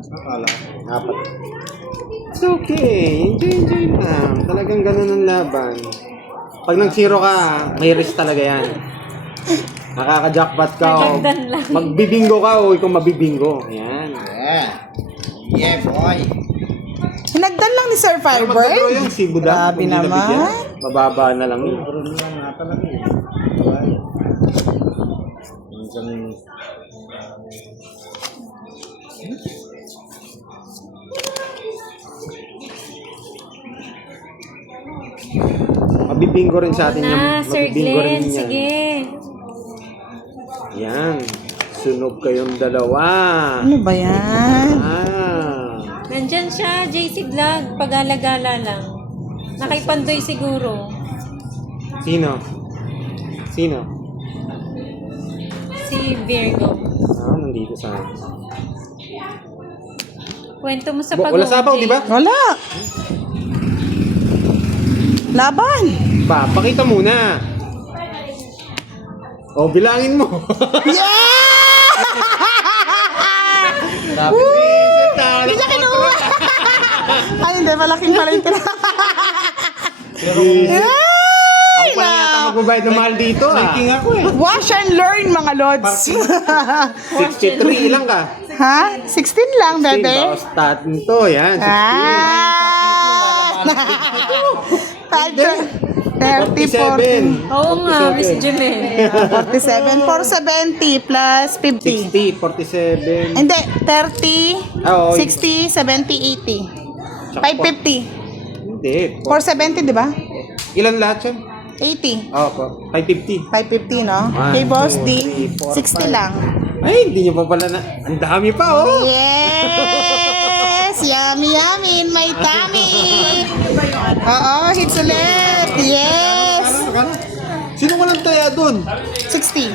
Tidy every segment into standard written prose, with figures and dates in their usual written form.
Akala. Apat. It's okay. Enjoy lang. Talagang ganun ang laban. Pag nag-zero ka, may risk talaga yan. Nakaka-jackpot ka o magbibingo ka o ikaw mabibingo. Yan. Yeah. Yeah, boy. Hinagdan lang ni Sir Pero Firebird. magdadro yung si Buda. Grabe Kung di naman. nabigyan, mababa na lang yun. Pero lang nga talaga eh. Diba? Minsan, Mabibingo rin sa atin yan. Na, Sir Mabibingo rin Glenn, yan. sige. Yan. Sunog kayong dalawa. Ano ba yan? Nandyan siya, JC Vlog, pag-alagala lang. Nakipandoy siguro. Sino? Sino? Si Virgo. Nandito sa akin. Kwento mo sa Wala sapaw, di ba? Wala. Laban. Ba, pakita muna. O, bilangin mo. sabi Hindi niya kinuha. Ay, hindi. Malaking pala yung tira. pero Ako pa lang yata magbabayad ng mahal dito, king ako eh. Wash and learn, mga lods. 63, ilang ka? Ha? 16 lang, 16, bebe. bawas tatin to, yan. 60. Ah! 30, 40. 47. Oo nga, Miss Jimmy. 47, 470 plus 50. 60, 47. Hindi, 30, Oo. 60, 70, 80. 550. Hindi. 470, di ba? Ilan lahat yan? 80. Oo po. 550. 550, no? One, Kay Boss two, D, three, four, 60 five. lang. Ay, hindi nyo pa pala na. Ang dami pa, oh. Yes! Yummy, yummy in my tummy! Oo, hits ulit! Yes! Sino walang taya dun? 60.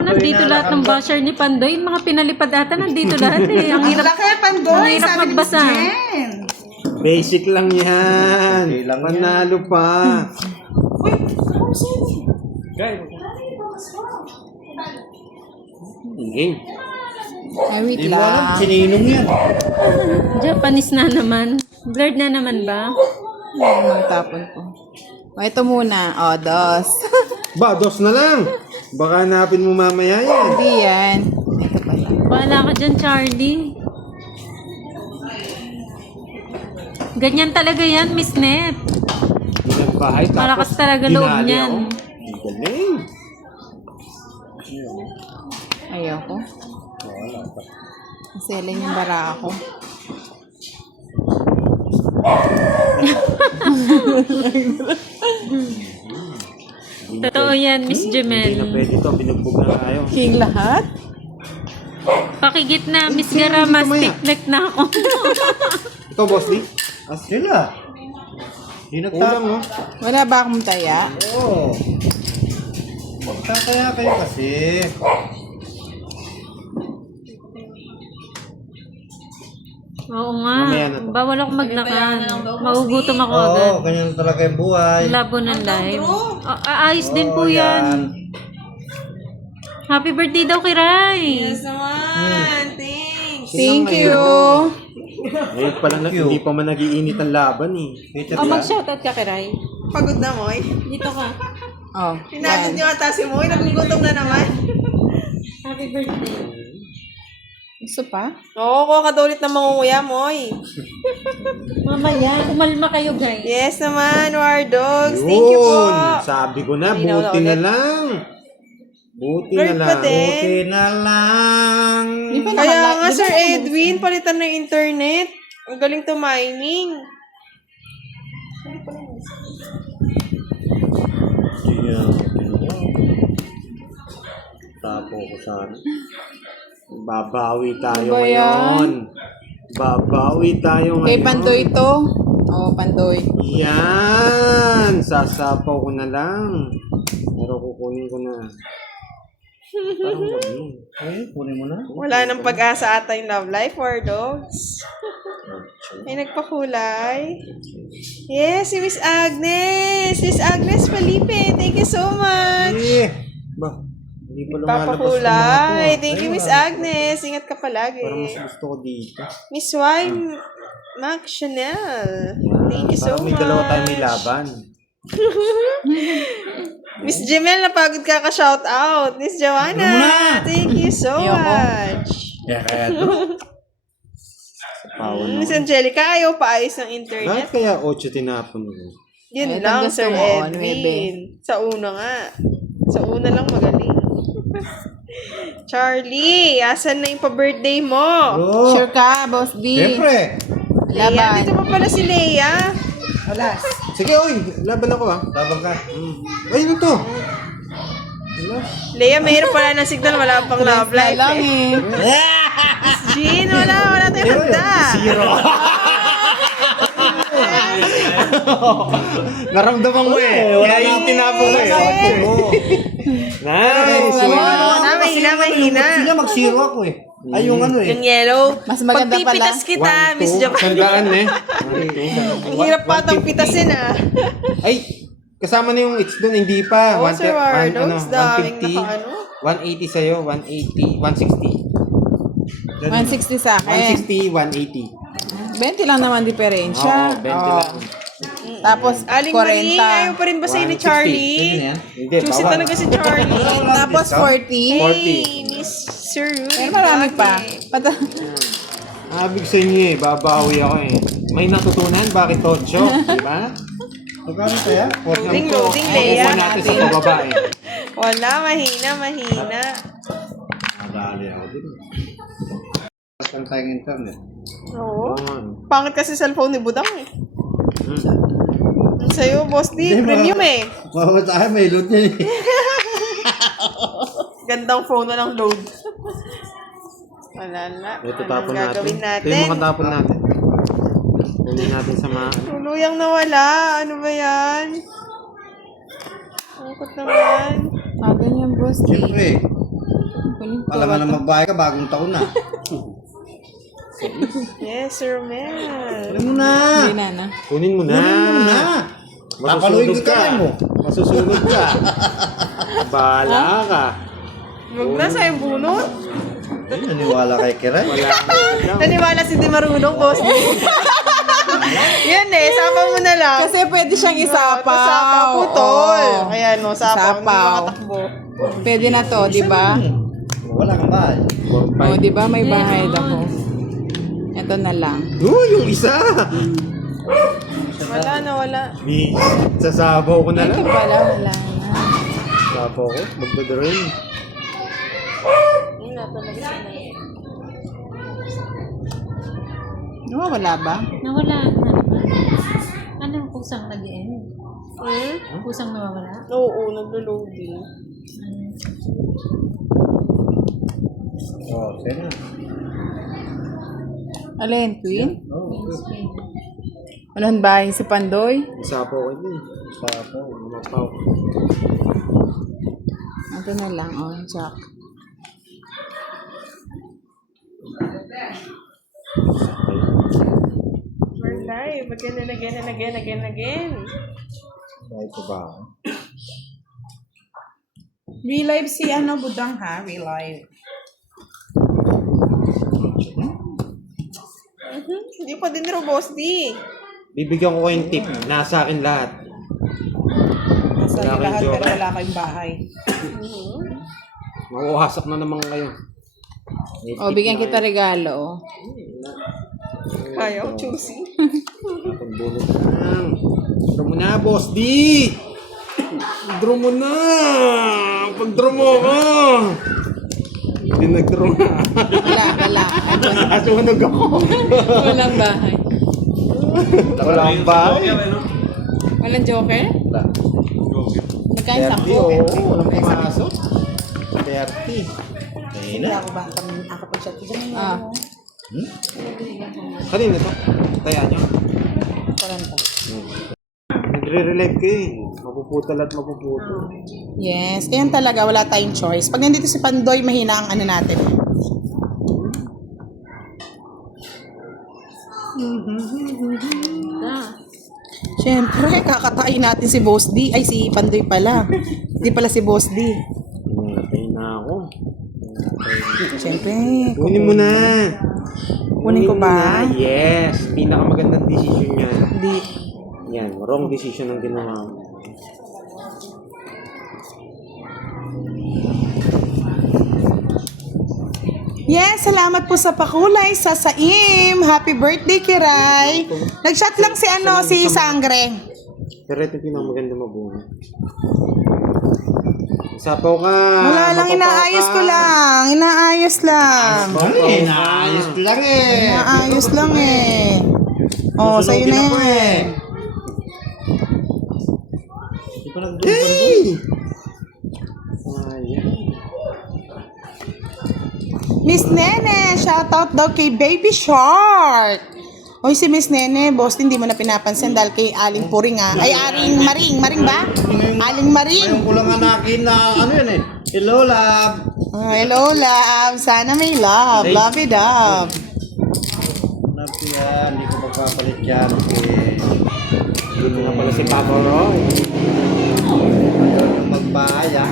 Nandito lahat ng basher ni Pandoy. Mga pinalipad ata, nandito lahat eh. Ang hirap. Laki, Pandoy! Ang hirap Sabi ni magbasa. Miss Jen. Basic lang yan. Okay lang yan. Panalo pa. Game. Ay, wait Di mo alam, lang. sininong yan. Japanese na naman. Blurred na naman ba? Tapon ko. O, ito muna. O, dos. Ba, dos na lang. Baka hanapin mo mamaya yan. Hindi yan. Ito pala. Wala ka dyan, Charlie. Ganyan talaga yan, Miss Net. Pinagbahay tapos Malakas talaga loob dinali niyan. ako. Ang galing. Ayoko. Selling yung bara ako. Totoo yan, Miss Hindi na Jemel. pwede to. Binugbog na tayo. King lahat? Pakigit na, Miss Garamas, tiknek na ako. Ikaw, Boss D? Sila. Di Kulang, oh. Wala ba akong taya? Oo. Magtataya kayo kasi. Oo nga. Mamaya na to. Bawal ako maglakad. Magugutom ako Oo, agad. ganyan talaga yung buhay. Labo ng live. Ayos din po yan. Happy birthday daw kay Rai. Thank you. Ngayon pala na, hindi pa man nag-iinit ang laban eh. Oh, mag-shoutout ka kay Rai. Pagod na, Moy. Dito ka. Oh, Pinagod niyo ata si Moy. Nagugutom na naman. Happy birthday. gusto pa? Oo, kuha ka daw ulit ng mangunguya, Moy. Mamaya, kumalma kayo guys. Yes naman, War Dogs. Thank you po. Sabi ko na, Hindi na buti ulit. na lang. Buti na Bird pa lang. din. Buti na lang. Di ba Kaya naka- nga, di ba Sir naka- Edwin, palitan ng internet. Ang galing tumiming. Hindi niya kinuha. Tapo ko sana. Babawi tayo Ano ba yan? ngayon. Babawi tayo ngayon. Kay Pandoy to. Oo, Pandoy. Yan! Sasapaw ko na lang. Pero kukunin ko na. Parang mali. Eh, kunin mo na. Wala nang pag-asa ata yung love life, War Dogs. Ay, nagpakulay. Yes, si Miss Agnes. Miss Agnes Felipe, thank you so much. Eh! Ba? Hindi pa lumalabas yung mga to, Papakulay. ah. Thank you, Ayun, Miss ah. Agnes. Ingat ka palagi. Parang mas gusto ko dito. Miss Y. Mac Chanel. Thank you so Parang much. may dalawa tayo may laban. Miss Jemel, napagod ka ka-shout out. Miss Joanna, thank you so much. Kaya to. Power Miss Angelica, ayaw paayos ng internet. Bakit kaya 8 tinapon mo? Yun Eh, lang, gusto Sir mo, Edwin. Sa una nga. Sa una lang magaling. Charlie, asan na yung pa-birthday mo? Bro. Sure ka, Boss D. Siyempre. Leia, Laban. dito pa pala si Leia. Wala. Sige, oy. Laban ako ah. Tabang ka. Ay, ano to? Leia, mayroon pala ng signal, wala pang love life lang eh. eh. Jean, wala tayong handa. Zero. Naramdaman mo eh. Kaya yung tinapon mo eh. Nice. Mahina. Sila mag-zero ako eh. Ay, yung ano eh. Yung yellow. Mas maganda Pagpipitas kita, 1, Miss 2, Japan. sandaan eh. Ang hirap pa itong pitasin ah. Ay, kasama na yung it's doon, hindi pa. Oh, Sir Wardogs, daming 150, naka-ano. 180 sa'yo, 180, 160. 160 sa akin. 160, 180. 20 lang naman diferensya. Oo, 20 lang. Tapos, Aling Marie, 40. ayaw pa rin ba sa'yo ni 160. Charlie? Pwede na yan. Hindi, Choosy bawal. talaga si Charlie. Tapos 40. Hey, Miss Sir Rudy. Pero marami pa. Abig sa inyo eh, babawi ako eh. May natutunan, bakit 8? Di ba? Magkano kaya? Loading, Kukuha Leia. natin sa pababa eh. Wala, mahina. Madali ako din. Basta tayong internet. Oo. Pangit kasi cellphone ni Budang eh. Sa'yo, Boss D, Hindi, premium eh. Mawa sa akin, may load niya eh. Gandang phone na lang load. Wala na. Ito Anong tapon natin. gagawin Ito natin? yung makatapon natin. Kunin natin sa mga... Tuluyang nawala. Ano ba yan? Angkot naman. Ganyan, Boss D. Siyempre, Kunin ko alam mo ba na to? magbahay ka, bagong taon na. Yes, Sir Mel. Alam mo na. Hindi na. Kunin mo na. Kunin mo na. Papaluin ko kamay mo. Masusunod ka. Bahala ka. Huwag na sa'yo bunot. Ay, naniwala kay Kiray. Wala na. Naniwala si Di Marunong, Boss D. Yan eh, sapaw mo na lang. Kasi pwede siyang isapaw. Sapaw, putol. Oo. Ayan, no, sapaw. Hindi Sapaw. makatakbo. Pwede na to, di ba? Wala kang bahay. O, di ba? May bahay ako. Ito na lang. Yung isa. Wala. Sasabaw ko na Ito lang. pala, wala na. Sabaw ko. Magdadrawing. Wala ba? Nawala na naman. Ano yung pusang nag-end? Pusang nawawala? Oo, naglo-loading. Oh, sige na. Alin, Queen? Oh, Walang bahay si Pandoy? Sabaw ko yun. sapaw. Mapaw. Ito na lang, Jack. We're live. Again and again. Bahay ko ba? Relive si Budang ha? Relive. Hindi pa din raw, Boss D. Bibigyan ko kayong tip. Nasa akin lahat. Nasa Wala kayong lahat joke. pero wala kayong bahay. Makuhasak na naman kayo. May O, tip bigyan na kita kayo. regalo. Ayaw, choosy. Pagbulot lang. Draw mo na, Boss D! Draw mo na! Pag-draw mo ako! Hindi nag-draw na. Wala. Nasunog ako. Walang bahay. Wala akong bahay. Walang joker? Wala. Magkain 30, sakto. oo. Walang pumasok. 30. Ayun na. Ah, Kanina to? Taya nyo? parang to. Nagre-relive ka eh. Mapuputol at mapuputol. Yes, kaya talaga wala tayong choice. Pag nandito si Pandoy, mahina ang ano natin. Siyempre, kakatayin natin si Boss D. Ay, si Pandoy pala. Hindi pala si Boss D. Hinatay na Siyempre. Kunin mo na. Kunin ko ba? mo na. Yes. Pinakamagandang decision niya. Hindi. Yan, wrong decision ang ginawa mo. Yes, salamat po sa pakulay sa Saim. Happy birthday, Kiray. Nag-shot lang si Sangre. Pero ito yung pinakamaganda mabuhay. Sapaw ka. Wala lang, mapapaw inaayos ka. ko lang. Inaayos lang. Naayos ko lang eh. Inaayos lang eh. Oh, sa'yo na Sunugin ako yan. eh. Hindi ko nagdugan doon. Hey! Ayan. Miss Nene, shoutout daw kay Baby Shark. Oy, si Miss Nene, boss, hindi mo na pinapansin dahil kay Aling Puring ah. Ay, Aling Maring. Maring ba? Aling Maring. Ngayon ko lang hanakin na ano yun eh. Hello, love. Oh, hello, love. Sana may love. Love it up. Love ko yan. Hindi ko magpapalit yan. Okay. Dito nga pala si Papa Roy. Magbaya.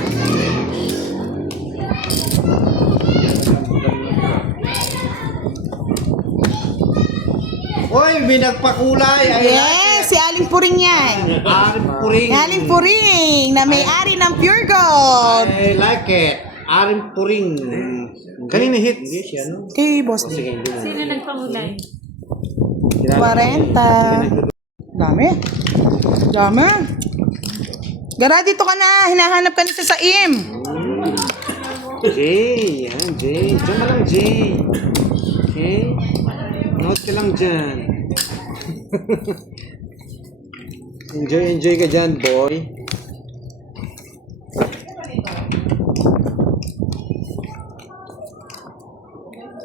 Hoy, may nagpakulay. Ay, Yes, si Aling Puring yan. Aring puring. Aling Puring na may-ari ng Pure Gold. I like it. Aring puring. Kanina hits. Hindi siya, no? Kay boss. Sige, hindi na. Sino nagpahulay? 40. Dami. Dami. Gara, dito ka na. Hinahanap ka ni sa Saim. Jay, yan, Jay. Diyan ka lang, Jay. Okay? Note ka lang dyan. Enjoy ka dyan, boy.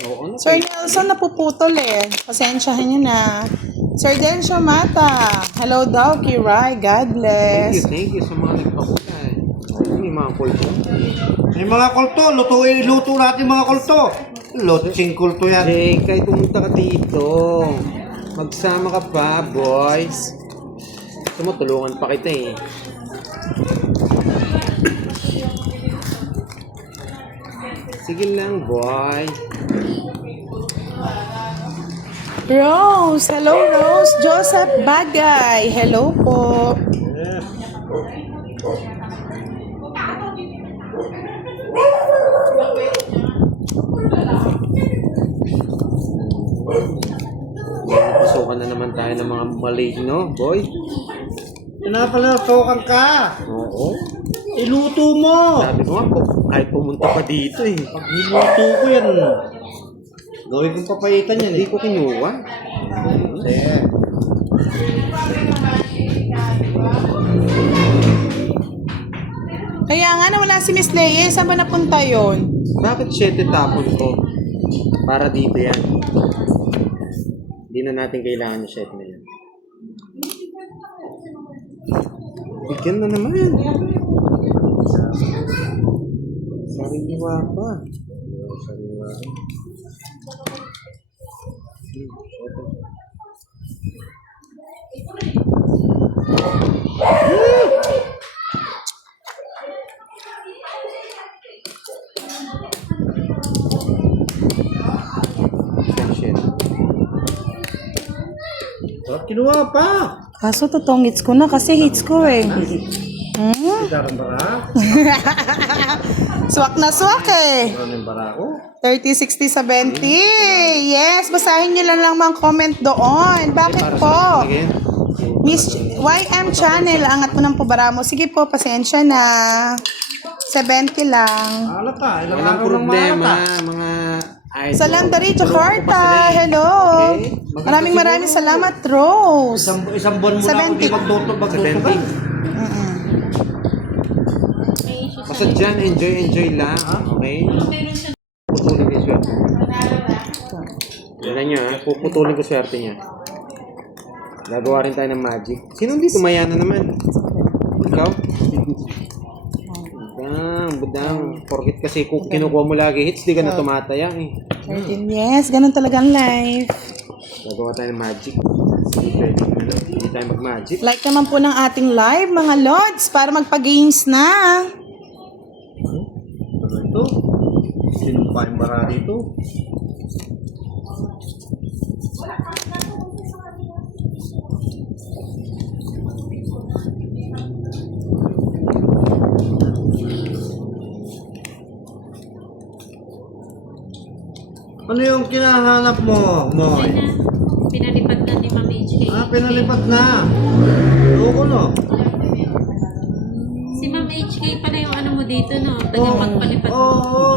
Oo, ano? Sir Nelson, napuputol eh. Pasensyahan nyo na. Sir Dencio Mata. Hello daw, Kiray. God bless. Thank you sa mga nagpakulay. May mga kulto. May mga kulto. Luto natin mga kulto. Lotsing kulto yan. Jay, kahit pumunta ka dito, magsama ka pa, boys. Gusto mo, tulungan pa kita eh. Sige lang, boy. Rose. Hello, Rose. Joseph Bagay. Hello po. Pasukan na naman tayo ng mga maligno, boy. Pinapalatokan ka. Oo. Iluto mo. Sabi ko nga po, kahit pumunta pa dito eh. Pag niluto ko yan. Gawin kong papaitan yan Hindi eh. ko kinuha. Sige. Kaya nga nawala si Miss Leia. Saan ba napunta yon? Bakit 7 tapon ko? Para dito yan. Hindi na natin kailangan yung 7 na yan. Bigyan na naman. Sariwa pa. Sariwa. Sarap kinuha pa. Kaso totoong hits ko na kasi hits ko eh. Darang bara. Swak na swak eh. Darang bara ko. 30, 60, 70. Yes, basahin nyo lang mga comment doon. Bakit po? Miss YM Channel, angat mo ng pabara mo. Sige po, pasensya na. 70 lang. Alata. Ilang Walang araw ng problema, malata. mga idol. Sa Landari, Tulungan ko pa Jakarta. sila eh. Hello. Okay. Maraming salamat, Rose. Isang buwan mo na ako 70. di magtuto ka. 70. Basta dyan, enjoy lang. Okay? Puputulin ko yung swerte. Yan nyo ha, puputulin ko swerte niya. Gagawa rin tayo ng magic. Sinong dito? Mayana naman. Ikaw? Budang. Porkit kasi kung kinukuha mo lagi hits, di ka na tumataya eh. 13. Yes, ganun talagang life. Gagawa tayo ng magic. Hindi pwede, ano? Hindi tayo mag-magic. Like naman po ng ating live, mga lods, para magpa-games na. Ito. Sino babaeng bara dito. Ano yung kinahanap mo, Moy? Pinalipad na ni Ma'am HK. Pinalipat na. Loko, no? Si Ma'am HK pala yung ano mo dito, no? Tagapagpalipad mo. Oo.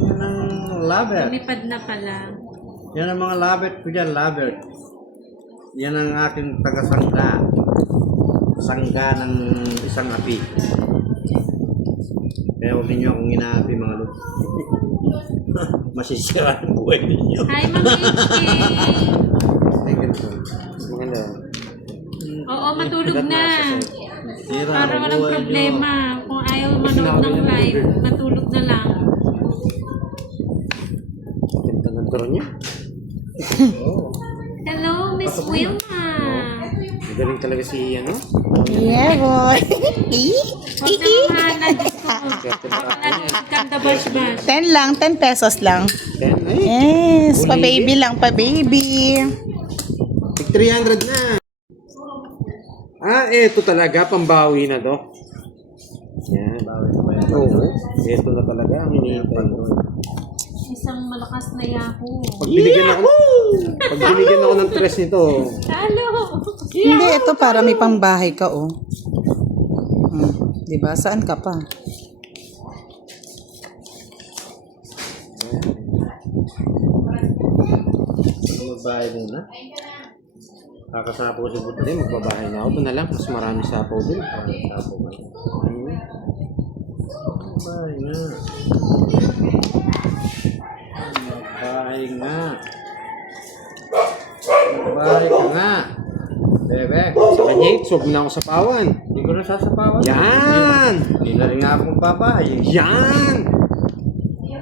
Yan ang labet. Lumipad na pala. Yan ang mga labet ko dyan, labet. Yan ang aking tagasangga. Sangga ng isang api. Kaya huwag ninyo akong inaapi, mga lord. Masisira ang buhay ninyo. Hi, Ma'am HK! Maganda. Oo, matulog na. Sira Para ang walang buhay problema. Kung ayaw manood ng live, matulog na lang. Ganda ng drone niya. Hello, Miss Wilma. Magaling talaga si ano. Yeah, boy. Huwag na mahalan dito. Kanda bash-bash. 10 lang, 10 pesos lang. Then, ay, Yes, pa-baby lang, pa-baby. 300 na. Eto talaga, pambawi na to. Yan. Oo. Eto na talaga ang hinihintay ko. Isang malakas na Yahoo. Pag binigyan ako ng tres nito, Halo! Hindi, ito para may pangbahay ka, oh. Diba? Saan ka pa? Magbahay muna. Kakasapo si Buto. hindi, magbabahay na ako. Ito na lang, mas marami sapaw din. Kakasapo ba? Magbahay nga. Magbahay nga. Magbahay ka nga. Bebe. Sa kanya, huwag na ako sapawan. Hindi ko na sasapawan. Yan! Hindi na rin nga ako magbabahay. Yan!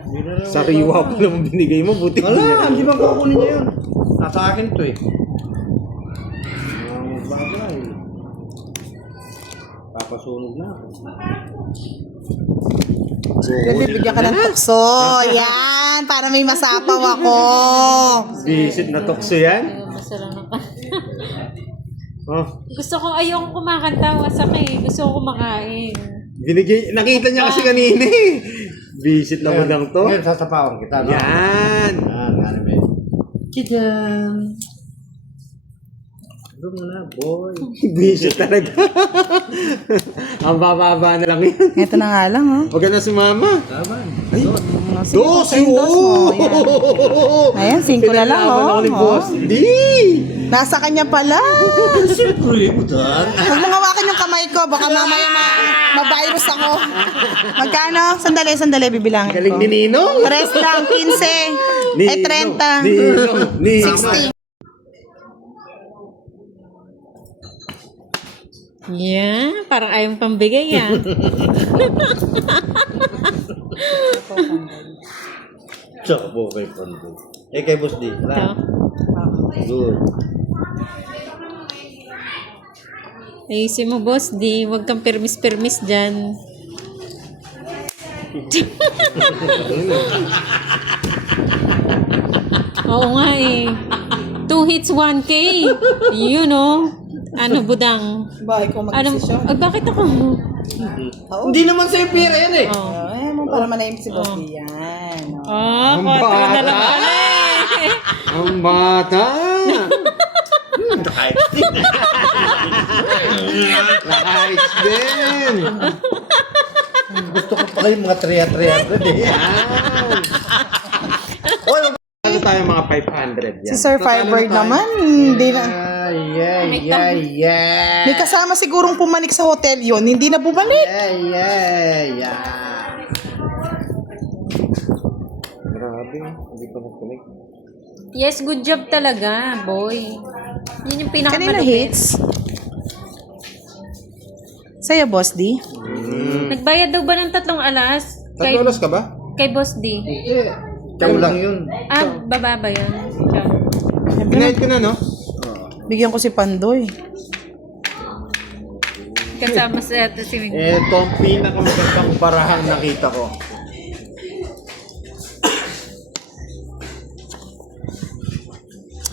Hindi na rin ako Sariwa magbabahay. pa naman binigay mo. Buti Wala, hindi ba kukunin niya yun? Nasa akin to eh. Magbabahay. Papasunog na ako. Bibigyan ka ng tukso. Yan, para may masapaw ako. Visit na tukso yan. Masarap na pa. Oh, Gusto ko, ayoko kumakanta. Wasak eh. Gusto ko kumakain. nakita niya kasi kanina eh. Visit naman lang to. Ngayon sasapawan kita, no? Yan! Yan, anime. Chidan! Doon mo na, boy. Visit talaga. Ang bababa na lang yun. Ito na nga lang, oh. Huwag ka na sumama. Taban. Sige, Dos! kung dos mo. Yan. Ayan, 5 na lang, Pinalaban ako oh. ni Boss. Di! Nasa kanya pala. Siyempre, butan. Huwag mong hawakan yung kamay ko. Baka mamaya ma-virus ako. Magkano? Sandali, bibilangin Galing ko. ni Ninong. 3 lang, 15. Ay, 30. Ninong. 60. Yeah, parang ayaw pambigay yan. Tsaka po kay Pando. Kay Boss D. Ito. Wala. Good. Ayusin mo, boss. Di, huwag kang permis-permis dyan. Oo nga eh. 2 hits, 1K. You know. Ano, budang? Bahay ko Ano, bakit ako? Hindi naman sa'yo pera yan eh. Oh. Ay, mo para manahim si Boss D. Yan. Oh, Ang koto na bata. lang pala eh. Ang bata. Kahit Nakahits din. gusto ko pala yung mga 300 eh. Oy, Ano tayo mga 500 yan? Si Sir Firebird naman, hindi na. yeah. May kasama sigurong pumanik sa hotel yon, hindi na bumalik. Yeah. Grabe. Hindi ko na-connect. Yes, good job talaga, boy. Yun yung Kanina pinakamalupit. hits. Sa'yo, Boss D? Nagbayad daw ba ng 3 alas? Tatlolos ka ba? Kay Boss D. Ikaw lang yun. Baba ba yun? Ikaw. Binayad ko na, no? Bigyan ko si Pandoy. Kasama sa ito si Wing. Ito ang pinakamagandang barahang nakita ko.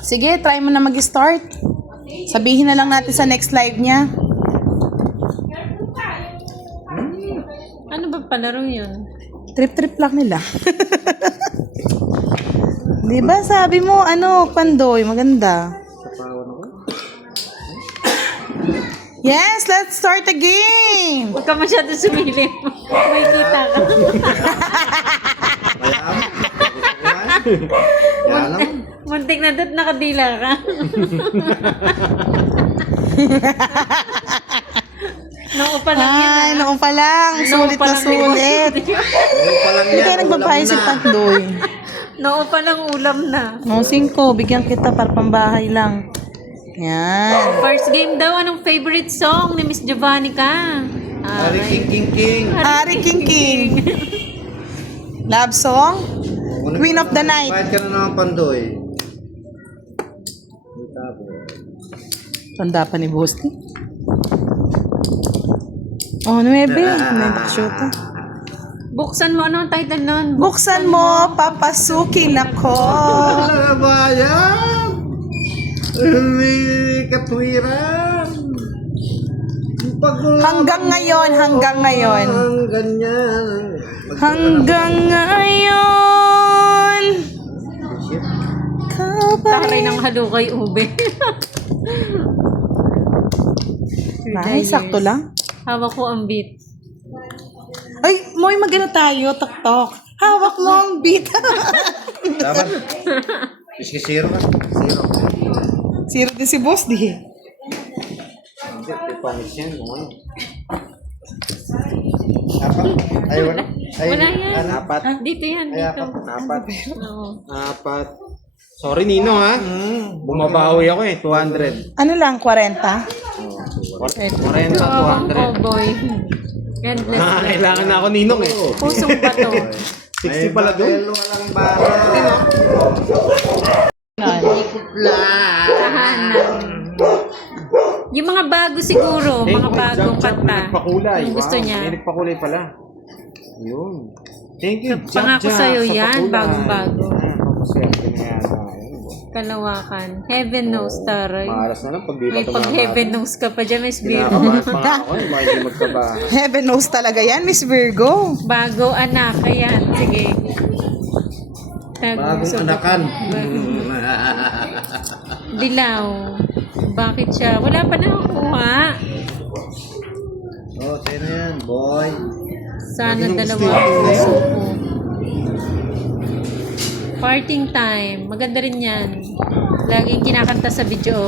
Sige, try mo na mag-start. Sabihin na lang natin sa next live niya. Ano ba palaro yun? Trip-trip lang nila. Di ba sabi mo, Pandoy, maganda. Yes, let's start the game! Huwag ka masyado sumilip. May kita ka. Kaya alam. Muntik na do't nakadila ka. Noong pa lang yan. Ay, noon pa lang. Sulit na sulit. Ayun pa lang Hindi yan. kayo nagbabayad si ulam na. Pandoy. Noong pa lang ulam na. O, 5. Bigyan kita para pambahay lang. Yan. First game daw, anong favorite song ni Miss Jovannica? Ari King King King. Ari King King. Love song? Queen of the Night. Kahit ka na naman Pandoy. Tanda pa ni Bosti. Oh, 9. May baksyota. Buksan mo, ano ang title nun? Buksan mo, papasukin ako. Wala ba yan? May katwiran. Hanggang ngayon. Hanggang yan. Hanggang ngayon. Ikaw pa Taray rin. ng halukay ube. Ay, sakto lang. Hawak ko ang beat. Ay, Moy, magano tayo, tok-tok. Hawak mo ang beat. Dapat. Iski zero ka. Zero. Zero din si boss, di. Hindi, panis yan. Kung ano. Apat. Ay, wala. Ay, Wala yan. Apat. Dito yan, Ay, dito. apat. Oo. 4. Sorry, Nino, ha? Bumabawi ako, 200. Ano lang, 40? 40, Kawawang 200. cowboy. Endless. Kailangan na ako, Ninong, eh. Pusong bato. 60 pala doon. Walang bala. Tahanan. Yung mga bago siguro, mga bagong kanta. Nagpakulay. Yung gusto Wow, niya. May nagpakulay pala. Yun. Thank you, Pangako Jack, sa'yo sa yan, pakulay. bagong-bago. Ayan, papaswerte na yan. Kalawakan. Heaven knows, taray. Maalas na lang pag di May pa pag heaven knows ka pa dyan, Miss Virgo. Kinakabahan pa nga ako, baka hindi magkabahan. Heaven knows talaga yan, Miss Virgo. Bago anak, ayan. Sige. Bagong anakan. Dilaw. Bakit siya? Wala pa nakukuha. Oh, sa'yo na yan, boy. Sana Lagi nung dalawa gusto ang yun. puso ko. Parting time. Maganda rin yan. Laging kinakanta sa video.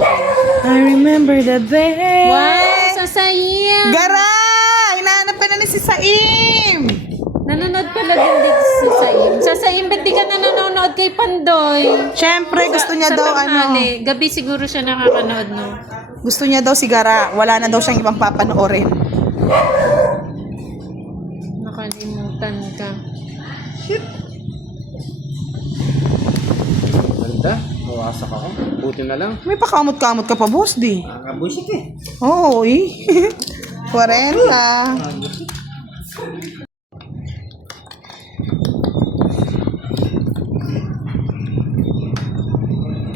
I remember the day. Wow! Sasayang! Gara! Hinahanap ka na ni si Saim. Nanonood pala din dito si Saim. Sa Saim, ba't di ka na nanonood kay Pandoy? Siyempre, gusto niya Sa daw, tanghali. Gabi siguro siya nakakanood, no? gusto niya daw si Gara. Wala na daw siyang ibang papanoorin. Nakalimutan ka. Ganda, mawasak ako. Buti na lang. May pakamot-kamot ka pa, boss, di. Nakabusik eh. Oo, eh. 40.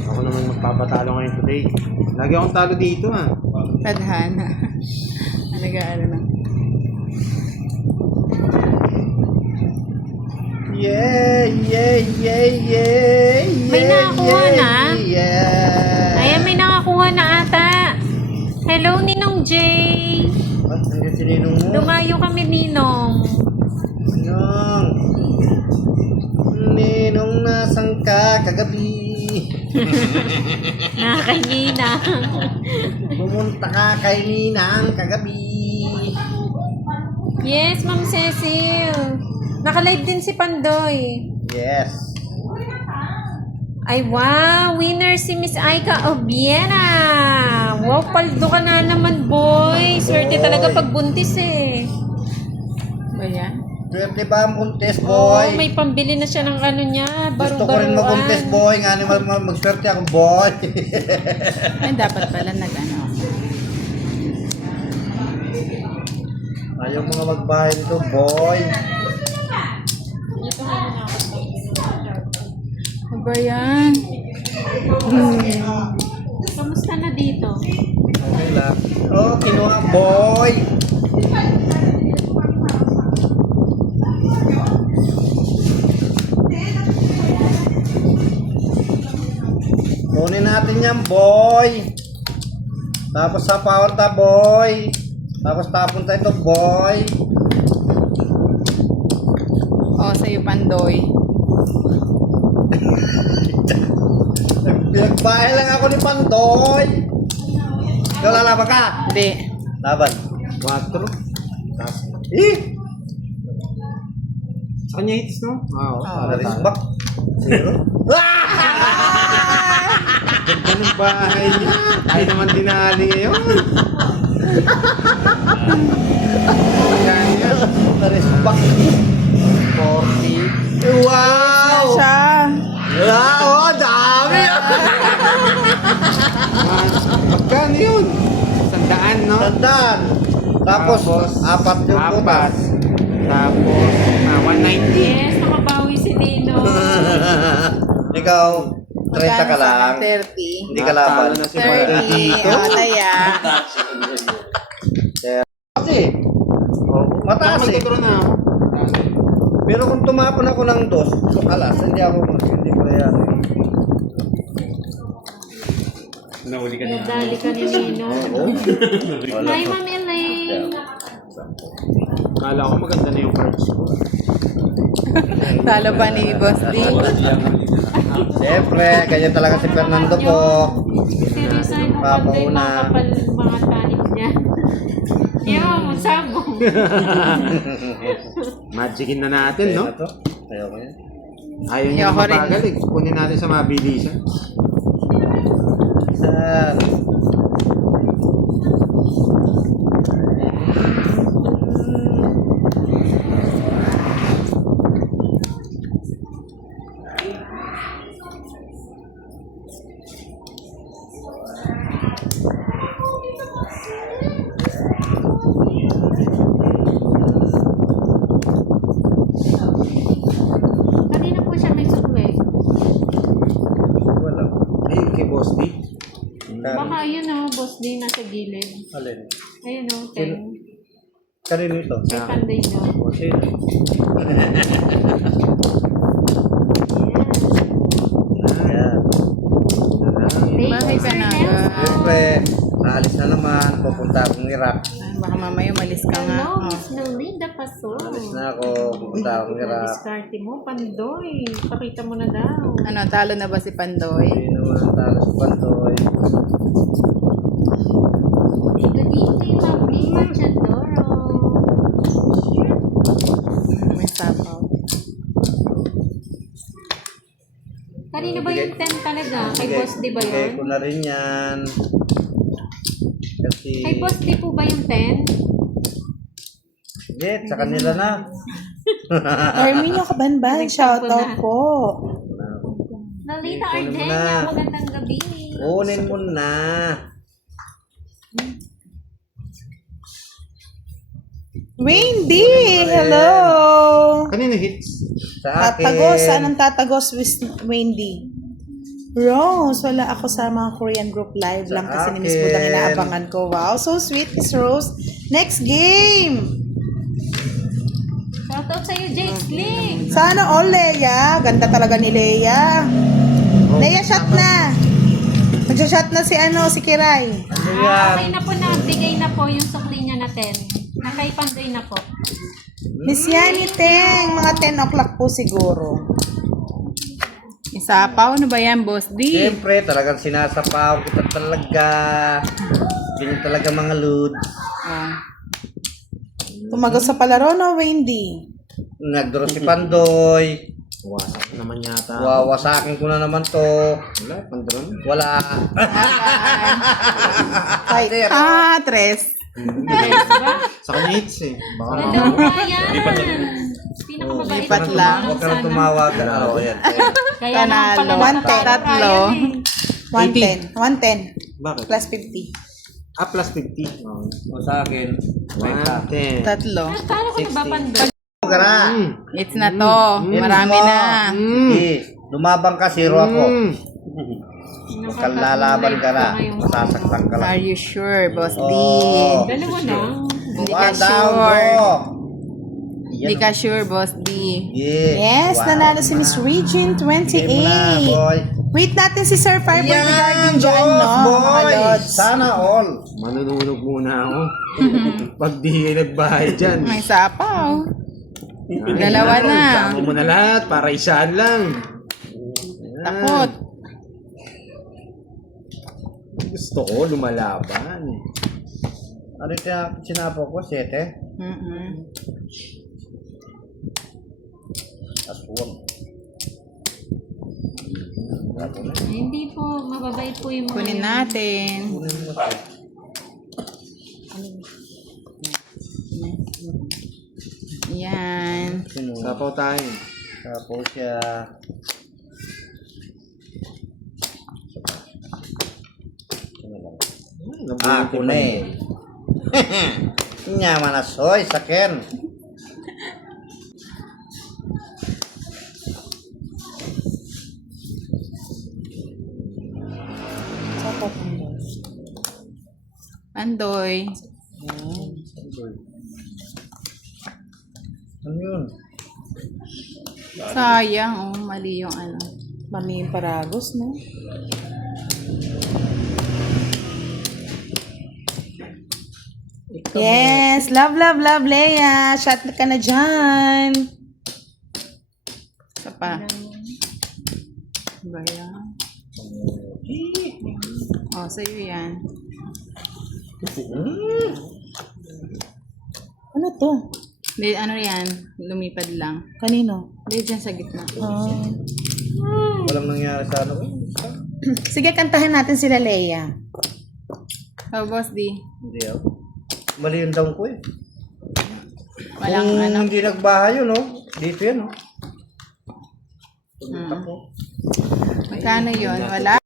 Ako naman magpapatalo ngayon today. Lagi akong talo dito, ha. Tadhana. Nag-aaral lang. Yeah, yeah, yeah, yeah, May nakakuha na? Yeah. Ayan, may nakakuha na ata. Hello, Ninong Jay. Ba't nandiyan si Ninong mo? Lumayo kami, Ninong. Ninong. Ninong, nasan ka kagabi? Nakakahina. Pumunta ka kay Ninang kagabi. Yes, Ma'am Cecil. Naka-live din si Pandoy. Yes. Ay, wow! Winner si Miss Aika Obiena! Wow, paldo ka na naman, boy! Swerte talaga pag buntis eh. Ba yan? Swerte ba ang contest, Oo, boy? may pambili na siya ng ano niya, Gusto ko rin baro-baruan. mag-contest, boy. Nga naman mag-swerte akong boy. Ay, dapat pala nag-ano. Ayaw mga magbahay nito, boy. Ano ba yan? Kamusta na dito? Okay lang. Oh, kinuha boy. Kunin natin yan, boy. Tapos sa paunta, boy. Tapos tapon tayo ito, boy. Oh, sa'yo, Pandoy. Pinagbahay lang ako ni Pandoy. Ikaw lalaban ka? Hindi. Laban. 4. Eh! Sa kanya hits, no? Oo. Agaris back. Zero. Ganda ng bahay niya. Tayo naman dinali ngayon. Yan yan. Agaris back. 40. Wow! Siya. Wow! Dami! Magkano yun? 100, no? Tandaan. Tapos, apat yung butas. Tapos, 190. Yes, nakabawi si Nino. Ikaw, 30 ka lang. 30. Hindi ka laban. Natalo na si Mother 30. dito. Oh, taya. Kasi, mataas May eh. tuturo na ako. Pero kung tumapon ako ng dos, alas, hindi ko yan. Nahuli ka na. Nadali ka ni Nino. Hi, Ma'am Elaine. Kala ko maganda na yung cards ko. Talo pa ni Boss D. Siyempre, ganyan talaga si Fernando po. Seryoso, yung panday mga kapal mga tanim niya. Ewan mo, sabong. Magicin na natin, no? Ito, ayaw ko yan. Ayaw niya Ayoko rin. mabagal eh. Kunin natin sa mabilisan. Saan? Kanina po siya may sukle. Wala. Ay, kay Boss D. Baka yun o, Boss D nasa gilid. Alin? Ayun o, Kanino ito? Kay panday niyo. Kasi, ayan. Bahay ka na. Siyempre, naalis na naman. Pupunta akong Iraq. Baka mamaya umalis ka nga. Hello, Oh. Miss Melinda Paso. Alis na ako. Pupunta akong Iraq. Diskarte mo, Pandoy. Pakita mo na daw. Ano, talo na ba si Pandoy? Hindi naman talo sa Pandoy. Good evening, Mami Machadoro. May sapaw. Kanina ba yung 10 talaga? Kay Boss D ba Bigay yun? ko na rin yan. Kasi, Kay Boss D po ba yung 10? hindi, sa kanila na. Arminio Kabanban, shoutout po. Lalita Kunin mo Ardenia, na. magandang gabi. Kunin mo na. Wayne D, hello! Kanino hits? Sa akin. Tatagos, saan ang tatagos with Wayne D? Rose, wala ako sa mga Korean group live lang kasi ni Miss Budang akin. inaabangan ko. Wow, so sweet, Miss Rose. Next game! Shoutout sa'yo, Jake Sling. Sana all Leia. Ganda talaga ni Leia. Leia, shot na! Magsa-shot na si Kiray. Ano yan? Okay na po, nagbigay na po yung sukli niya na 10. Nakay Pandoy na po. Miss Yani Teng, mga 10 o'clock po siguro. Isapaw, ano ba yan, Boss D? Siyempre, talagang sinasapaw kita talaga. Ganyan talaga mga lods. Tumagos sa palaro, no, Wayne D? Nagduro si Pandoy. Wasak naman yata. Wawasakin ko na naman to. Wala, pandron. Wala. Ay, tres. Sa kanya hits eh. Baka Ganda mo ba yan? Pinakamabait. Lipat lang. Huwag ka na tumawag. Oo, yan. Kaya naman pala Panalo. nakatalo Tatlo. kayo eh. 110. Bakit? Plus 50. Plus 50. O sa akin, may ka. 10. Tatlo. Talo ko na ba Pandoy? Huwag ka na. It's na to. Marami na. Sige. Lumabang ka, zero ako. Kalalaban ka na. Ngayong Masasaktan ka lang. Are you sure, Boss D? Oo. Dalawa lang. Hindi ka One down, sure. bro. Hindi ka sure, Boss D. Yeah. Yes, nanalo si Miss Regine, Game na, 28. boy. Wait natin si Sir Fireball Yan, regarding dyan, no? Mga boy. lods. Sana all. Manununog muna ako. Pag di kayo nagbahay dyan. May sapaw. Ano Dalawa yun? na. Sama mo na lahat para isaan lang. Yan. Takot. Gusto ko lumalaban. Ano yung sinapo ko? 7? Mm-mm. Aswang. Hindi po, mababait po yung mga Kunin yun. natin. Yan. Sapaw tayo. Tapos siya. Ako na eh. Nyaman na soy, sakin. Andoy. Ano yun? Sayang, oh. Mali yung ano. Mali yung paragos, no? Yes! Love, love, love, Leia! Shot ka na dyan! Isa pa. Ba yan? Oh, sa'yo yan. Ano to? Hindi, ano yan? Lumipad lang. Kanino? Hindi, dyan sa gitna. Walang nangyari sa ano. Sige, kantahan natin sila, Leia. Oh, Boss D. Hindi ako. Mali yung down ko eh. Walang Kung ano. hindi nagbahay yun, no? Dito yan, no? Magkano yun? Wala.